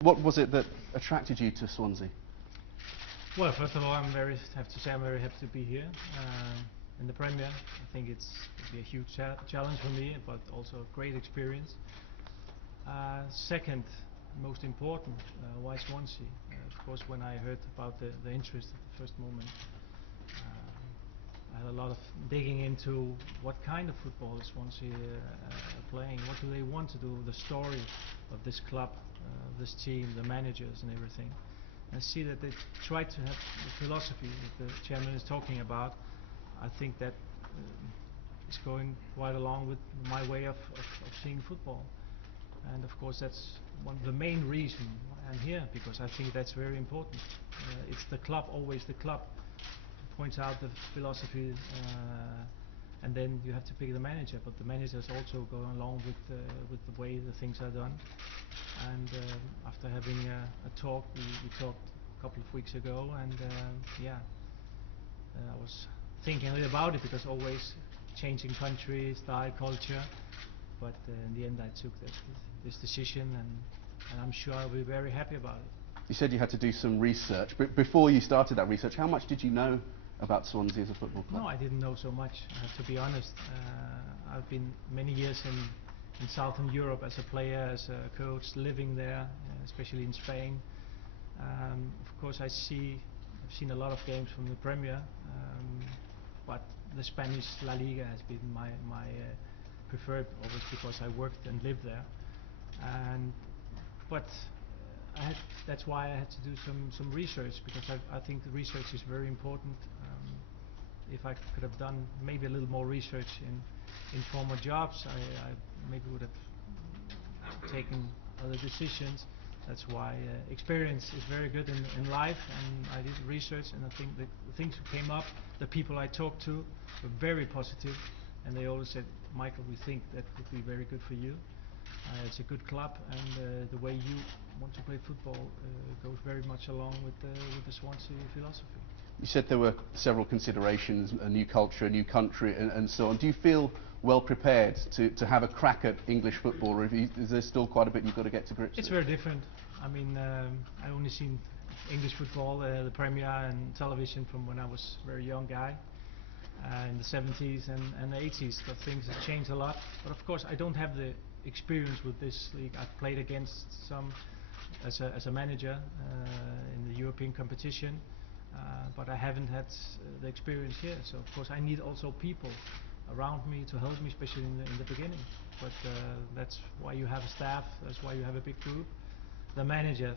What was it that attracted you to Swansea? Well, first of all, I'm very happy to be here in the Premier. I think it'll be a huge challenge for me, but also a great experience. Second, most important, why Swansea? Of course, when I heard about the interest at the first moment, I had a lot of digging into what kind of football is Swansea playing, what do they want to do, the story of this club, this team, the managers and everything. I see that they try to have the philosophy that the chairman is talking about. I think that is going quite along with my way of seeing football. And of course that's one of the main reasons I'm here, because I think that's very important. It's the club, always the club, points out the philosophy, and then you have to pick the manager, but the manager is also going along with the way the things are done. And after having a talk, we talked a couple of weeks ago, and I was thinking a little about it, because always changing country, style, culture, but in the end I took this decision, and I'm sure I'll be very happy about it. You said you had to do some research, but before you started that research, how much did you know about Swansea as a football club? No, I didn't know so much, to be honest. I've been many years in Southern Europe as a player, as a coach, living there, especially in Spain. Of course, I've seen a lot of games from the Premier, but the Spanish La Liga has been my preferred, always, because I worked and lived there. But that's why I had to do some research, because I think the research is very important. If I could have done maybe a little more research in former jobs, I maybe would have taken other decisions. That's why experience is very good in life, and I did research, and I think that the things that came up, the people I talked to, were very positive, and they always said, Michael, we think that would be very good for you. It's a good club, and the way you want to play football goes very much along with the Swansea philosophy. You said there were several considerations, a new culture, a new country, and so on. Do you feel well prepared to have a crack at English football, or is there still quite a bit you've got to get to grips with? It's very different. I mean, I only seen English football, the Premier and television, from when I was a very young guy in the 70s and 80s, but things have changed a lot. But of course, I don't have the experience with this league. I've played against some as a manager in the European competition, but I haven't had the experience here. So of course I need also people around me to help me, especially in the beginning. But that's why you have a staff, that's why you have a big group. The manager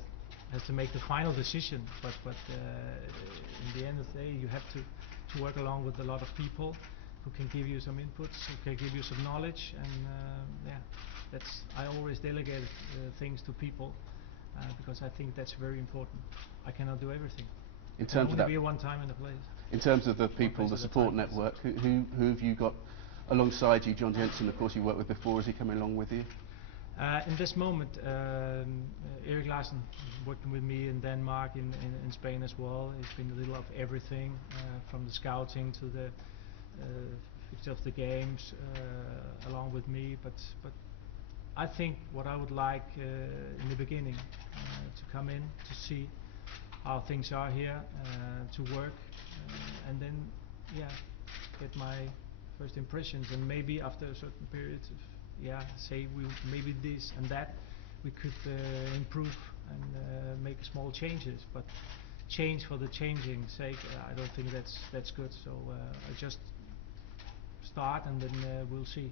has to make the final decision, but in the end of the day you have to work along with a lot of people who can give you some inputs, who can give you some knowledge, and I always delegate things to people, because I think that's very important. I cannot do everything. In terms of that, be one time in the place. In terms of the people, the support network, who have you got alongside you? John Jensen, of course, you worked with before. Is he coming along with you? In this moment, Erik Larsen working with me in Denmark, in Spain as well. It's been a little of everything, from the scouting to the fixture of the games, along with me. But I think what I would like in the beginning, to come in to see how things are here, to work, and then get my first impressions, and maybe after a certain period of say maybe this and that we could improve and make small changes, but change for the changing sake, I don't think that's good. So I just start, and then we'll see.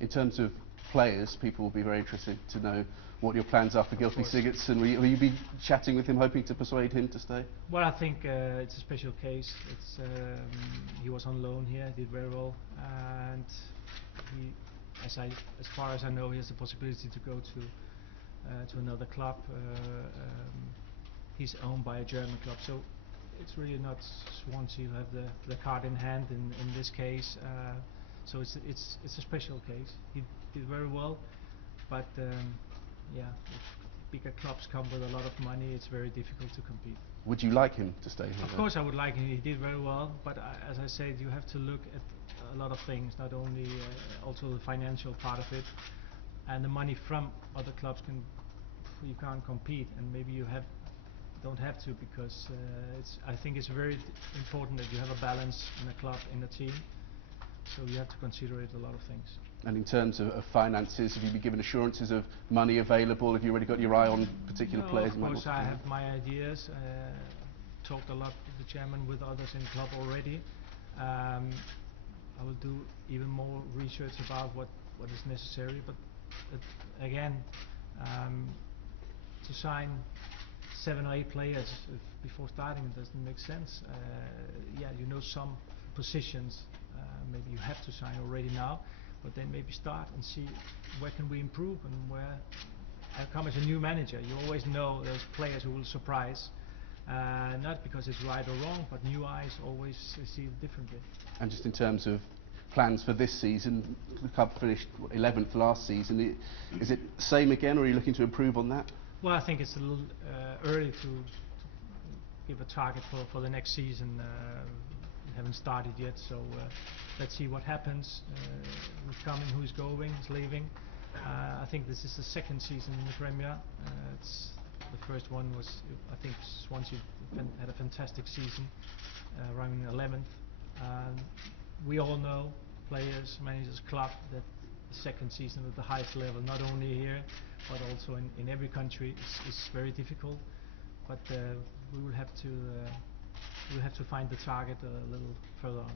In terms of players, people will be very interested to know what your plans are for Gylfi Sigurdsson. Will you be chatting with him, hoping to persuade him to stay? Well, I think it's a special case. He was on loan here, did very well, and as far as I know, he has the possibility to go to another club. He's owned by a German club, so it's really not Swansea who have the card in hand in this case. So it's a special case. He did very well, but if bigger clubs come with a lot of money, it's very difficult to compete. Would you like him to stay here? Of course I would like him. He did very well, but as I said, you have to look at a lot of things, not only also the financial part of it, and the money from other clubs can you can't compete, and maybe you don't have to, because I think it's very important that you have a balance in a club, in a team. So you have to consider it a lot of things. And in terms of finances, have you been given assurances of money available? Have you already got your eye on particular players? Of course, I have my ideas. Talked a lot with the chairman, with others in the club already. I will do even more research about what is necessary. But again, to sign 7 or 8 players before starting, it doesn't make sense. Yeah, you know, some positions maybe you have to sign already now, but then maybe start and see where can we improve, and where I come as a new manager. You always know those players who will surprise, not because it's right or wrong, but new eyes always see it differently. And just in terms of plans for this season, the club finished 11th last season. Is it same again, or are you looking to improve on that? Well, I think it's a little early to give a target for the next season. We haven't started yet, so let's see what happens. Who's coming, who's going, who's leaving. I think this is the second season in the Premier. The first one was, I think, Swansea had a fantastic season, running 11th. We all know, players, managers, club, that the second season at the highest level, not only here, but also in every country, is very difficult. But we will have to find the target a little further on.